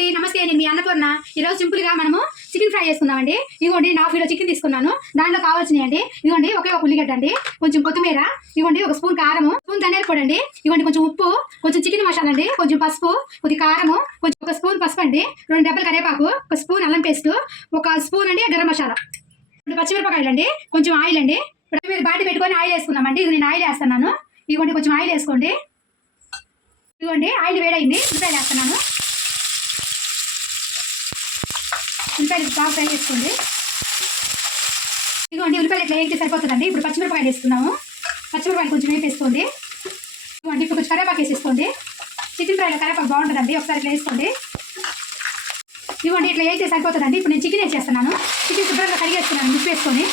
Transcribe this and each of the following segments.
అండి నమస్తే నేను మీ అన్నపూర్ణ. ఈరోజు సింపుల్గా మనము చికెన్ ఫ్రై చేసుకుందామండి. ఇదిగోండి నా కిలో చికెన్ తీసుకున్నాను. దాంట్లో కావాల్సినవి అండి. ఇదిగోండి ఒకే ఒక ఉల్లిగడ్డ అండి. కొంచెం కొత్తిమీర ఇదిగోండి ఒక స్పూన్ కారము స్పూన్ ధనియాల పొడి అండి. ఇదిగోండి కొంచెం ఉప్పు కొంచెం చికెన్ మసాలా అండి. కొంచెం పసుపు కొద్ది కారము కొంచెం ఒక స్పూన్ పసుపు అండి. రెండు డబ్బలు కరివేపాకు ఒక స్పూన్ అల్లం పేస్ట్ ఒక స్పూన్ అండి గరం మసాలా. రెండు పచ్చిమిరపకాయలు అండి. కొంచెం ఆయిల్ అండి. ఇప్పుడు మీరు బాటి పెట్టుకొని ఆయిల్ వేసుకుందామండి. ఇది నేను ఆయిల్ వేస్తున్నాను. ఇదిగోండి కొంచెం ఆయిల్ వేసుకోండి. ఇదిగోండి ఆయిల్ వేడైంది. ఉల్లిపాయలు వేస్తున్నాను. ఉల్లిపాయలు బాగా ఫ్రై చేసుకోండి. ఇదిగోండి ఉల్లిపాయలు ఇట్లా వేగితే సరిపోతుందండి. ఇప్పుడు పచ్చిమిరపకాయలు వేసుకున్నాము పచ్చిమిరపకాయలు కొంచెం వేపేసుకోండి ఇదిగోండి ఇప్పుడు కొంచెం కరేపాకు వేసేసుకోండి. చికెన్ ఫ్రైలో కరేపాకు బాగుంటుందండి. ఒకసారి ఇట్లా వేసుకోండి. ఇదిగోండి ఇట్లా వేస్తే సరిపోతుందండి. ఇప్పుడు నేను చికెన్ వేసేస్తున్నాను. చికెన్ శుభ్రంగా కడిగేస్తున్నాను ముప్పు వేసుకొని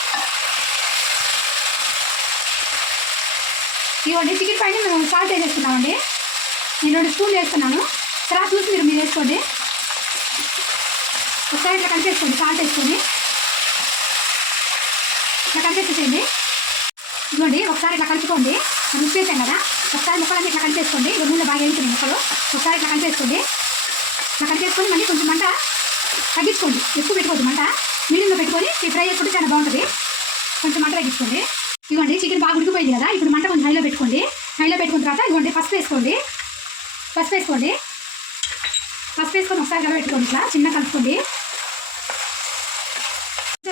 ఇవ్వండి చికెన్ పైన మేము సాల్ట్ వేసేస్తున్నామండి నేను రెండు స్పూన్లు వేస్తున్నాను తర్వాత చూసి మీరు మీరు వేసుకోండి. ఒకసారి ఇట్లా కలిపేసుకోండి సాల్ట్ వేసుకొని ఇట్లా కలిపేసేయండి ఇదిగోండి ఒకసారి ఇట్లా కలుపుకోండి. మనం ఉప్పు కదా ఒకసారి ముక్కలన్నీ ఇట్లా కలిపేసుకోండి ఇవి నూనె బాగా వేయించండి ముక్కలు. ఒకసారి ఇట్లా కలిపేసుకోండి ఇట్లా కలిపేసుకొని మళ్ళీ కొంచెం మంట తగ్గించుకోండి. ఎక్కువ పెట్టుకోవద్దు మంట. మీడియంలో పెట్టుకొని ఈ ఫ్రై చేసుకుంటే చాలా బాగుంటుంది. కొంచెం మంట తగ్గించుకోండి. ఇదిగోండి చికెన్ బాగా ఉడికిపోయింది కదా. ఇప్పుడు మంట కొంచెం హైలో పెట్టుకోండి. హైలో పెట్టుకున్న తర్వాత ఇదిగోండి పసుపు వేసుకోండి. పసుపు వేసుకోండి. పసుపు వేసుకొని ఒకసారి కల పెట్టుకోండి ఇట్లా చిన్న కలుపుకోండి.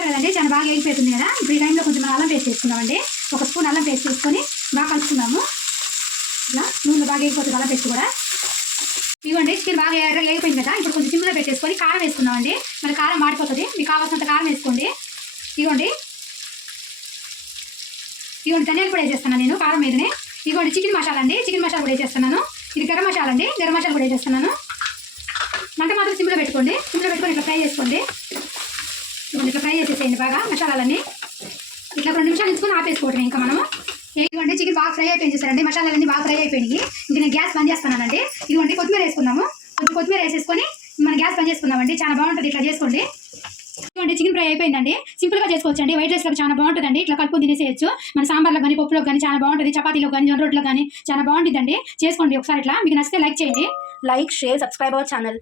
కదండి చాలా బాగా వేగిపోతుంది కదా? ఇప్పుడు ఈ టైంలో కొంచెం అల్లం పేస్ట్ వేసుకుందామండి. ఒక స్పూన్ అల్లం పేస్ట్ వేసుకొని బాగా కలుపుకుందాము. ఇలా నూనె బాగా వేగిపోతుంది అల్లం పేస్ట్ కూడా. ఇవ్వండి చికెన్ బాగా ఎర్ర వేగిపోయింది కదా? ఇప్పుడు కొంచెం సిమ్లో పెట్టేసుకొని కారం వేసుకుందామండి. మరి కారం మాడిపోతుంది. మీకు కావాల్సినంత కారం వేసుకోండి. ఇవ్వండి ఇవ్వండి ధనియాలు కూడా వేసేస్తున్నాను నేను కారం మీదనే. ఇవ్వండి చికెన్ మసాలా అండి. చికెన్ మసాలా కూడా వేసేస్తున్నాను. ఇది గరం మసాలా అండి. గరం మసాలా కూడా వేసేస్తున్నాను. మంట మాత్రం సిమ్లో పెట్టుకోండి. సిమ్లో పెట్టుకొని ఇట్లా ఫ్రై చేసుకోండి. ఇట్లా ఫ్రై చేసేసేయండి బాగా మసాలాలన్నీ. ఇట్లా రెండు నిమిషాలు ఇచ్చుకొని ఆపేసుకోవటం ఇంకా మనము. ఇదిగోండి చికెన్ బాగా ఫ్రై అయిపోయింది చూసారండి మసాలాలన్నీ బాగా ఫ్రై అయిపోయినాయి. ఇంకా నేను గ్యాస్ బంద్ చేస్తున్నానండి. ఇదిగోండి కొత్తిమీర వేసుకుందాము. కొంచెం కొత్తిమీర వేసేసుకొని మన గ్యాస్ బంద్ చేసుకుందామండి. చాలా బాగుంటుంది ఇట్లా చేసుకోండి. ఇదిగోండి చికెన్ ఫ్రై అయిపోయిందండి. సింపుల్గా చేసుకోవచ్చు అండి వైట్ రైస్లో చాలా బాగుంటుందండి. ఇట్లా కలుపు తినేసేయచ్చు. మన సాంబార్లో కానీ పప్పులో కానీ చాలా బాగుంటుంది. చపాతీలో కానీ జొన్న రోడ్లో కానీ చాలా బాగుంటుందండి చేసుకోండి ఒకసారి ఇట్లా. మీకు నచ్చితే లైక్ చేయండి. Like share subscribe our channel.